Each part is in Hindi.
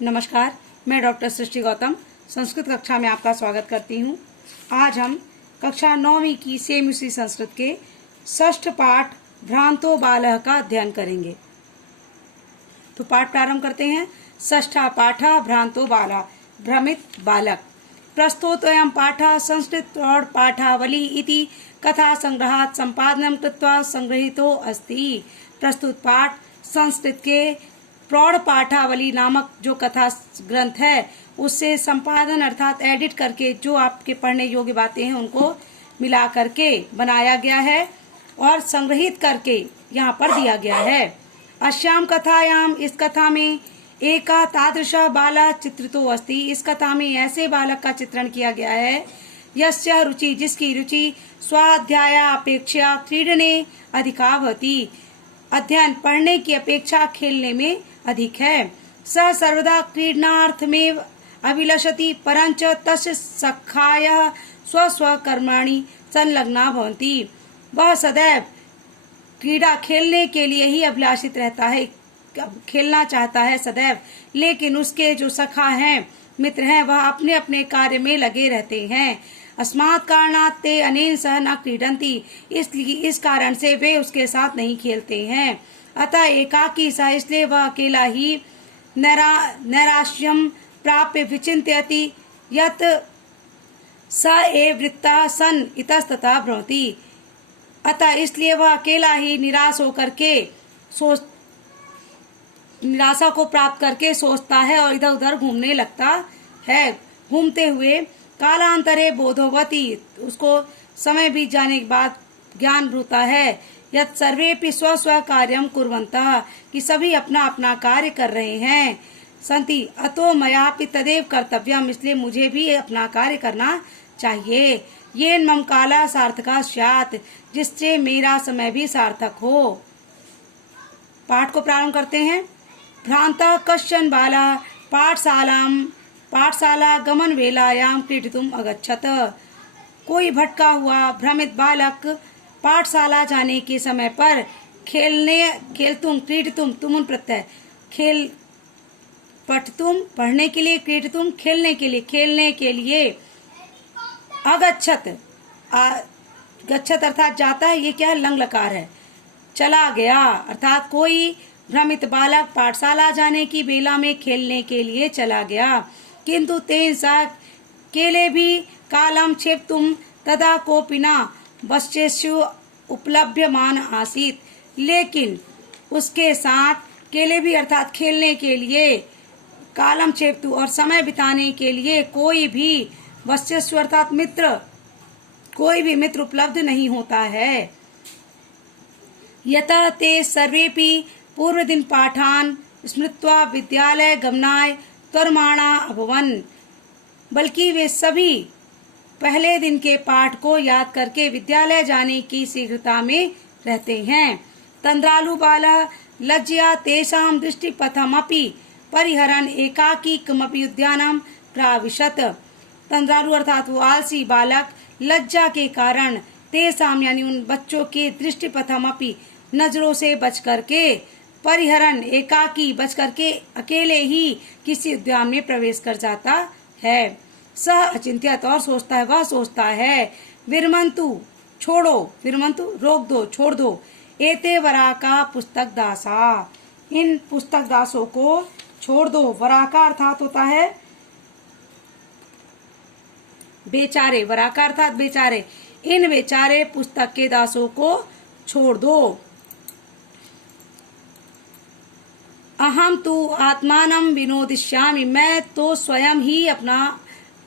नमस्कार, मैं डॉक्टर सृष्टि गौतम संस्कृत कक्षा में आपका स्वागत करती हूँ। आज हम कक्षा 9वीं की सेमयूसी संस्कृत के षष्ठ पाठ भ्रांतो बालः का अध्ययन करेंगे। तो पाठ प्रारंभ करते हैं। षष्ठा पाठः भ्रांतो बालः, भ्रमित बालक। प्रस्तुतोऽयं पाठः संस्कृत प्रौढ़ पाठावली इति कथा संग्रहात् संपादनं कृत्वा संग्रहितो अस्ति। प्रस्तुत पाठ संस्कृत के प्रौढ़ पाठावली नामक जो कथा ग्रंथ है उससे संपादन अर्थात एडिट करके जो आपके पढ़ने योग्य बातें हैं उनको मिला करके बनाया गया है और संग्रहित करके यहाँ पर दिया गया है। अस्याम कथायाम, इस कथा में एका तादृश बाला चित्रितो अस्ति। इस कथा में ऐसे बालक का चित्रण किया गया है यस्य रुचि, जिसकी रुचि स्वाध्याया अपेक्षा क्रीडने अधिका भवति, अध्ययन पढ़ने की अपेक्षा खेलने में अधिक है। सः सर्वदा क्रीडनार्थमेव अभिलषति, परंच तस्य सखायः स्वस्वकर्माणि संलग्ना भवन्ति। वह सदैव क्रीड़ा खेलने के लिए ही अभिलाषित रहता है, खेलना चाहता है सदैव, लेकिन उसके जो सखा हैं, मित्र हैं, वह अपने अपने कार्य में लगे रहते हैं। अस्मात् कारणात् ते अनेन सह न क्रीडन्ति, इसलिए इस कारण से वे उसके साथ नहीं खेलते हैं। अतः एकाकी सह, इसलिए वह अकेला ही नैराश्यम प्राप्य विचिन्तयति यत् स एव वृत्तः सन् इतस्ततः भ्रमति। अतः इसलिए वह अकेला ही निराश होकर के निराशा को प्राप्त करके सोचता है और इधर उधर घूमने लगता है। घूमते हुए कालांतरे बोधोवती, उसको समय बीत जाने के बाद ज्ञान होता है यत् सर्वेपि स्व स्व कार्यम कुर्वन्तः, कि सभी अपना अपना कार्य कर रहे हैं। सन्ति अतो मयापि तदेव कर्तव्यम, इसलिए मुझे भी अपना कार्य करना चाहिए। येन मम काला सार्थका स्यात्, जिससे मेरा समय भी सार्थक हो। पाठ को प्रारंभ करते हैं। भ्रांतः कश्चन बालः पाठशाला गमन वेलायाम क्रीडितुम अगच्छत। कोई भटका हुआ भ्रमित बालक पाठशाला जाने के समय पर खेलतुम क्रीडितुम, तुमुन प्रत्यय, पठतुम पढ़ने के लिए, क्रीडितुम खेलने के लिए अगच्छत, गच्छत अर्थात जाता है, ये क्या है, लंग लकार है, चला गया। अर्थात कोई भ्रमित बालक पाठशाला जाने की बेला में खेलने के लिए चला गया। किंतु तेन सा केले भी कालम क्षेप्तुम तदा कोपिना वश्येषु उपलभ्यमान आसीत, लेकिन उसके साथ केले भी अर्थात खेलने के लिए, कालम क्षेप्तु और समय बिताने के लिए कोई भी वश्येषु अर्थात मित्र, कोई भी मित्र उपलब्ध नहीं होता है। यतः ते सर्वेपि पूर्व दिन पाठान स्मृत्वा विद्यालय गमनाय त्वरमाणा अभवन्, बल्कि वे सभी पहले दिन के पाठ को याद करके विद्यालय जाने की शीघ्रता में रहते हैं। तंद्रालु बालः लज्जया तेषां दृष्टिपथमपि परिहरन् एकाकी कमपि उद्यानं प्राविशत। तंद्रालु अर्थात वो आलसी बालक लज्जा के कारण तेषां यानी उन बच्चों के दृष्टिपथमपि नजरों से बच करके, परिहरन एकाकी बच करके अकेले ही किसी उद्यान में प्रवेश कर जाता है। सह अचिंत्यत और सोचता है, वह सोचता है, विरमंतु छोड़ो, विरमंतु रोक दो, छोड़ दो, एते वराका पुस्तक दासा, इन पुस्तक दासों को छोड़ दो। वराका अर्थात होता है बेचारे, वराका अर्थात बेचारे, इन बेचारे पुस्तक के दासों को छोड़ दो। अहम तु आत्मानं विनोदिष्यामि, मैं तो स्वयं ही अपना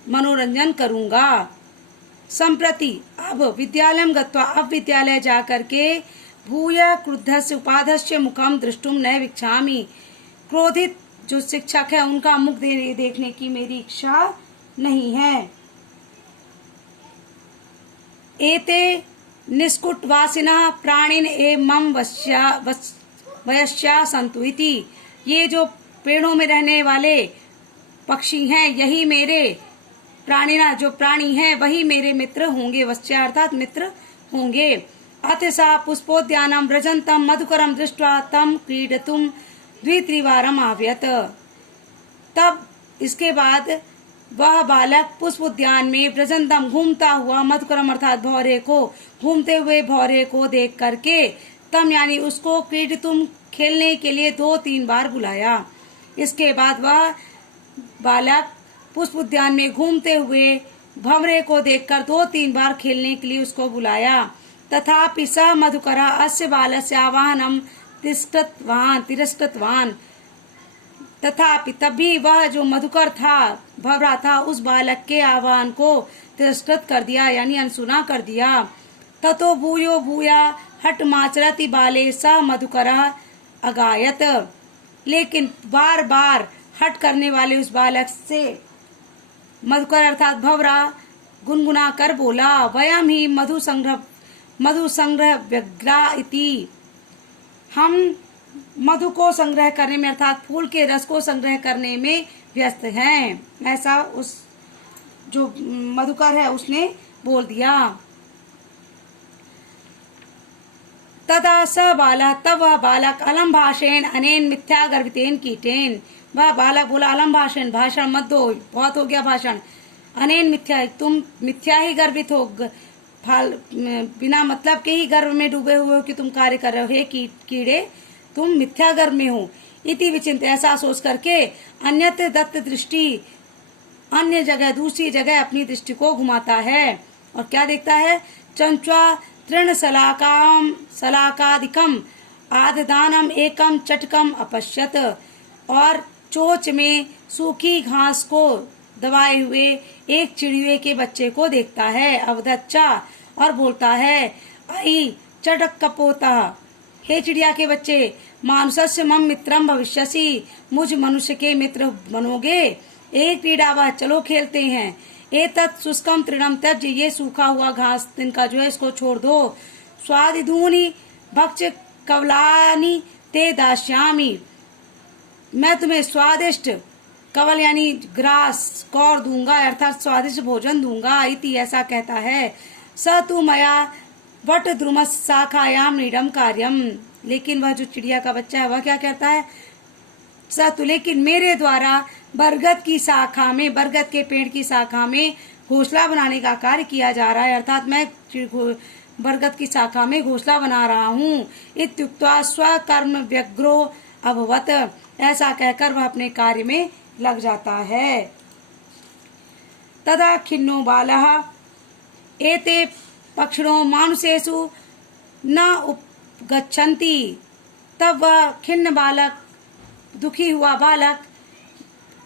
मनोरंजन करूंगा। संप्रति, अब विद्यालयम गत्वा, अब विद्यालय जाकर के, भूय क्रुद्धस्य उपाधस्य मुखम दृष्टुम न विक्षामि, क्रोधित जो शिक्षक है उनका मुख देखने की मेरी इच्छा नहीं है। एते निष्कुटवासिनः प्राणिन एव मम वयस्या सन्तु इति, ये जो पेड़ों में रहने वाले पक्षी हैं यही मेरे प्राणिना, जो प्राणी हैं वही मेरे मित्र होंगे। वश्या अर्थात मित्र होंगे। अतिशा पुष्पोद्यानम व्रजंतम मधुकरम दृष्ट्वा तम क्रीडतुम द्वित्रिवारम आव्यत। तब इसके बाद वह बालक पुष्प उद्यान में व्रजंतम घूमता हुआ मधुकरम अर्थात भौरे को घूमते हुए भौरे को देख करके तम यानी उसको क्रीडितुम खेलने के लिए 2-3 बार बुलाया। इसके बाद वह बालक पुष्प उद्यान में घूमते हुए भंवरे को देखकर 2-3 बार खेलने के लिए उसको बुलाया। तथापि स मधुकरा अस्य बालस्य आवाहनम तिरस्कृतवान तथापि तभी वह जो मधुकर था भंवरा था उस बालक के आह्वान को तिरस्कृत कर दिया यानी अनसुना कर दिया। ततो भूयो भूया हट माचरति बाले स मधुकरा अगायत। लेकिन बार बार हट करने वाले उस बालक से मधुकर अर्थात भंवरा गुनगुना कर बोला, वयम ही मधु संग्रह व्यग्रा इति। हम मधु को संग्रह करने में अर्थात फूल के रस को संग्रह करने में व्यस्त हैं, ऐसा उस जो मधुकर है उसने बोल दिया। तदा स बालक तब वह बालक अलम भाषेण अनेन मिथ्या गर्भितेन कीटेन। वह बालक बोला अलम भाषण मत दो, बहुत हो गया भाषण। अनेन मिथ्या, तुम मिथ्या ही गर्भित हो, बिना मतलब के ही गर्भ में डूबे हुए हो कि तुम कार्य कर रहे हो। हे कीड़े, तुम मिथ्या गर्भ में हो। इति विचिंत, ऐसा सोच करके अन्यत्र दत्त दृष्टि, अन्य जगह दूसरी जगह अपनी दृष्टि को घुमाता है और क्या देखता है, चंचवा तृण सलाकादिकम आददानम एकम चटकम अपश्यत। और चोच में सूखी घास को दबाए हुए एक चिड़िए के बच्चे को देखता है अवधच्चा और बोलता है, आई चटक कपोता, हे चिड़िया के बच्चे, मानुषस्य मम मित्रम भविष्यसि, मुझ मनुष्य के मित्र बनोगे। एक क्रीड़ावा, चलो खेलते हैं। एतत् शुष्कम तृणम त्यज, ये सूखा हुआ घास तिनका जो है इसको छोड़ दो। स्वादिधूनि भक्ष कवलानि ते दास्यामि, मैं तुम्हें स्वादिष्ट कवल यानी ग्रास कौर दूंगा अर्थात स्वादिष्ट भोजन दूंगा। इति ऐसा कहता है। स तु मया वट द्रुमस शाखायाम नीडम कार्यम, लेकिन वह जो चिड़िया का बच्चा है वह क्या कहता है, सतु लेकिन मेरे द्वारा बरगद की शाखा में, बरगद के पेड़ की शाखा में घोंसला बनाने का कार्य किया जा रहा है, अर्थात मैं बरगद की शाखा में घोंसला बना रहा हूँ। इत्युक्त्वा स्वकर्म व्यग्रो अभवत, ऐसा कहकर वह अपने कार्य में लग जाता है। तदा खिन्नो बालः एते पक्षिणो मानुषेषु न उपगच्छन्ति, तब वह खिन्न बालक, दुखी हुआ बालक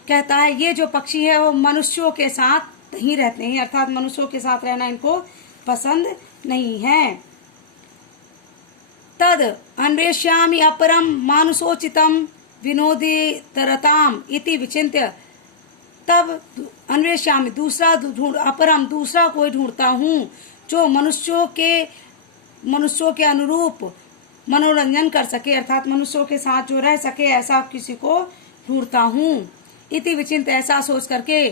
कहता है, ये जो पक्षी है वो मनुष्यों के साथ नहीं रहते हैं, अर्थात मनुष्यों के साथ रहना इनको पसंद नहीं है। तद अन्वेष्यामि अपरम मानुषोचितम विनोदितरताम इति विचिन्त्य, तब अन्वेष्यामि दूसरा अपरम दूसरा कोई ढूंढता हूँ जो मनुष्यों के अनुरूप मनोरंजन कर सके, अर्थात मनुष्यों के साथ जो रह सके, ऐसा किसी को ढूंढता हूँ। इति विचिंत, ऐसा सोच करके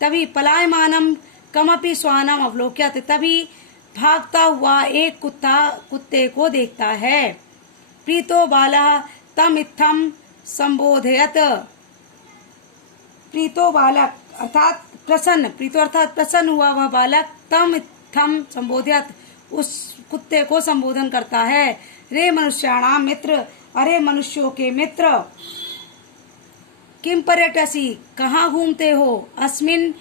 तभी पलायमानम कमपि स्वानम अवलोक्यत, तभी भागता हुआ एक कुत्ते को देखता है। प्रीतो बालः तम इत्थम संबोधयत, प्रीतो बालक अर्थात प्रसन्न, प्रीतो अर्थात प्रसन्न हुआ वह बालक, तम इत्थम संबोधयत उस कुत्ते को संबोधन करता है। रे मनुष्याणाम मित्र, अरे मनुष्यों के मित्र, किम पर्यटसी, कहाँ घूमते हो, अस्मिन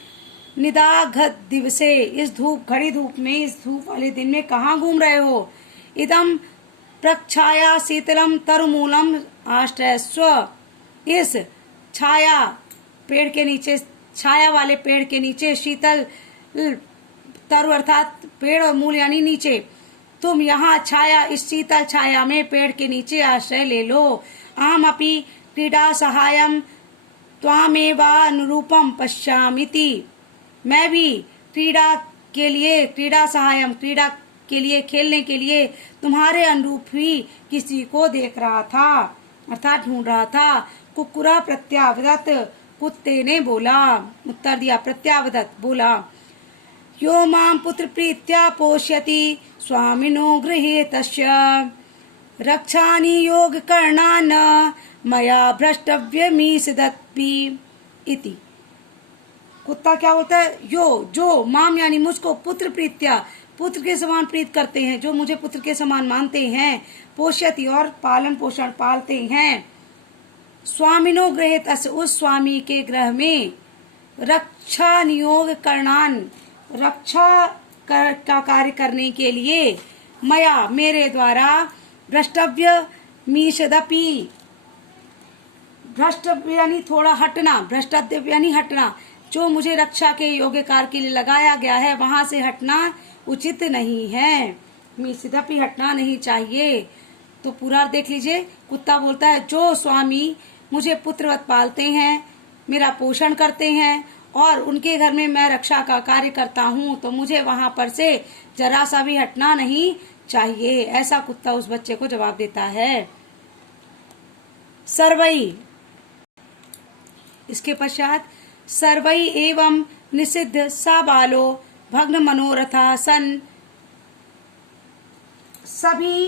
निदाघत दिवसे, इस घड़ी धूप में, इस धूप वाले दिन में कहाँ घूम रहे हो। इदम प्रक्षाया शीतलम तरुमूलम आश्रयस्व, इस छाया पेड़ के नीचे, छाया वाले पेड़ के नीचे, शीतल तरु अर्थात पेड़ और मूल यानी नीचे, तुम यहाँ छाया, इस शीतल छाया में पेड़ के नीचे आश्रय ले लो। अहम अपि क्रीडा सहायम त्वामेवा अनुरूपम पश्यामिति, मैं भी क्रीड़ा के लिए, क्रीड़ा सहायम क्रीड़ा के लिए, खेलने के लिए तुम्हारे अनुरूप ही किसी को देख रहा था, अर्थात ढूंढ रहा था। कुक्कुरा प्रत्यावदत, कुत्ते ने बोला, उत्तर दिया, प्रत्यावदत बोला, यो माम पुत्र प्रीत्या पोष्यति स्वामिनो गृहे तस्य, रक्षानि योग कर्णान मया भ्रष्टव्यमीसदत्पि। इति। कुत्ता क्या बोलता है? यो जो माम यानी मुझको पुत्र प्रीत्या पुत्र के समान प्रीत करते हैं, जो मुझे पुत्र के समान मानते हैं, पोष्यति और पालन पोषण पालते हैं, स्वामिनो गृहित अस्य उस स्वामी के ग्रह में, रक्षा नियोग करणान रक्षा का कार्य करने के लिए, मया मेरे द्वारा, भ्रष्टव्य मीशदपि भ्रष्टव्य यानी थोड़ा हटना, भ्रष्टव्य यानी हटना, जो मुझे रक्षा के योग्य कार्य के लिए लगाया गया है वहां से हटना उचित नहीं है। मीशदपि हटना नहीं चाहिए। तो पूरा देख लीजिए। कुत्ता बोलता है जो स्वामी मुझे पुत्रवत पालते हैं, मेरा पोषण करते हैं और उनके घर में मैं रक्षा का कार्य करता हूँ, तो मुझे वहां पर से जरा सा भी हटना नहीं चाहिए। ऐसा कुत्ता उस बच्चे को जवाब देता है। सर्वई, इसके पश्चात सर्वई एवं निषिद्ध सा बालो भग्न मनोरथा सन, सभी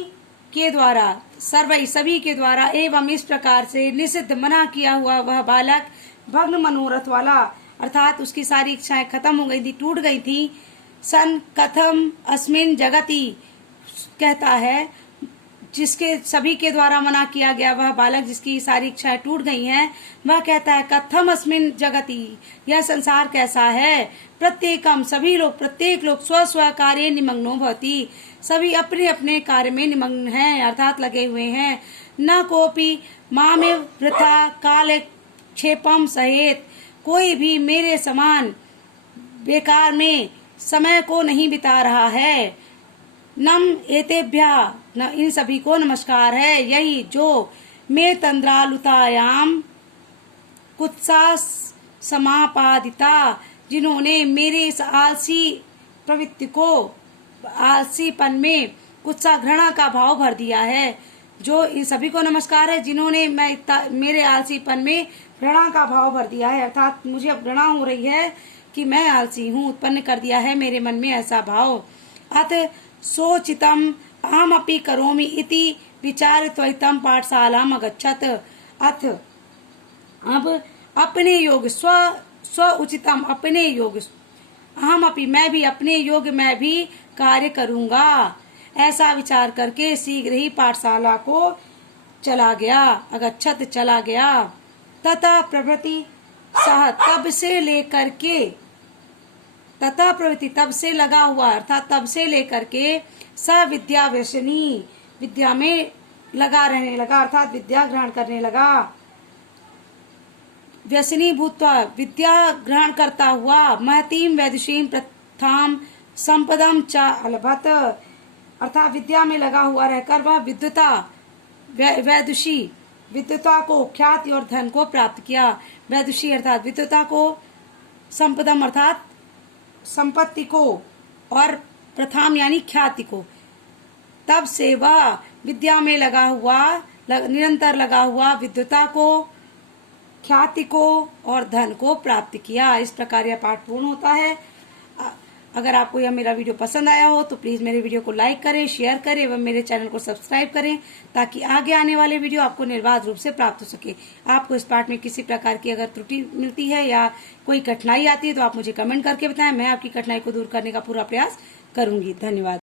के द्वारा, सर्वई सभी के द्वारा, एवं इस प्रकार से, निषिद्ध मना किया हुआ वह बालक, भग्न मनोरथ वाला अर्थात उसकी सारी इच्छाएं खत्म हो गई थी, टूट गई थी, सन कथम अस्मिन जगति कहता है, जिसके सभी के द्वारा मना किया गया वह बालक जिसकी सारी इच्छाएं टूट गई हैं, वह कहता है कथम अस्मिन जगति, यह संसार कैसा है, प्रत्येकम सभी लोग, प्रत्येक लोग स्व स्व कार्य निमग्नो भवति, सभी अपने अपने कार्य में निमग्न हैं अर्थात लगे हुए हैं, न कोपि मामेव वृथा काल क्षेपम सहेत, कोई भी मेरे समान बेकार में समय को नहीं बिता रहा है, नम एतेभ्या न इन सभी को नमस्कार है, यही जो मे तंद्रालुतायाम कुत्सा समापादिता, जिन्होंने मेरे इस आलसी प्रवृत्ति को, आलसीपन में कुत्सा घृणा का भाव भर दिया है, जो इन सभी को नमस्कार है जिन्होंने मेरे आलसीपन में घृणा का भाव भर दिया है अर्थात मुझे अब घृणा हो रही है कि मैं आलसी हूँ, उत्पन्न कर दिया है मेरे मन में ऐसा भाव। अथ सोचितम अहम अपि करोमि इति विचार त्वरितम पाठशालाम अगच्छत। अथ अब अपने योग स्व उचितम अपने योग, अहम अपि मैं भी अपने योग मैं भी कार्य करूँगा, ऐसा विचार करके शीघ्र ही पाठशाला को चला गया, अगच्छत चला गया। तथा प्रभृति सह तब से लेकर के, तथा प्रवृत्ति तब से लगा हुआ अर्थात तब से लेकर के, स विद्या व्यसनी विद्या में लगा रहने लगा अर्थात विद्या ग्रहण करने लगा, व्यसनी भूत्वा विद्या ग्रहण करता हुआ, महतीम वैदुषीम प्रथाम संपदम च अलभत अर्थात विद्या में लगा हुआ रहकर वह विद्वता वैदुषी विद्वता को, ख्याति और धन को प्राप्त किया। वैदुषी अर्थात विद्वता को, संपदम अर्थात संपत्ति को और प्रथाम यानी ख्याति को। तब से वह विद्या में लगा हुआ, निरंतर लगा हुआ विद्वता को, ख्याति को और धन को प्राप्त किया। इस प्रकार यह पाठ पूर्ण होता है। अगर आपको यह मेरा वीडियो पसंद आया हो तो प्लीज मेरे वीडियो को लाइक करें, शेयर करें एवं मेरे चैनल को सब्सक्राइब करें ताकि आगे आने वाले वीडियो आपको निर्बाध रूप से प्राप्त हो सके। आपको इस पाठ में किसी प्रकार की अगर त्रुटि मिलती है या कोई कठिनाई आती है तो आप मुझे कमेंट करके बताएं, मैं आपकी कठिनाई को दूर करने का पूरा प्रयास करूंगी। धन्यवाद।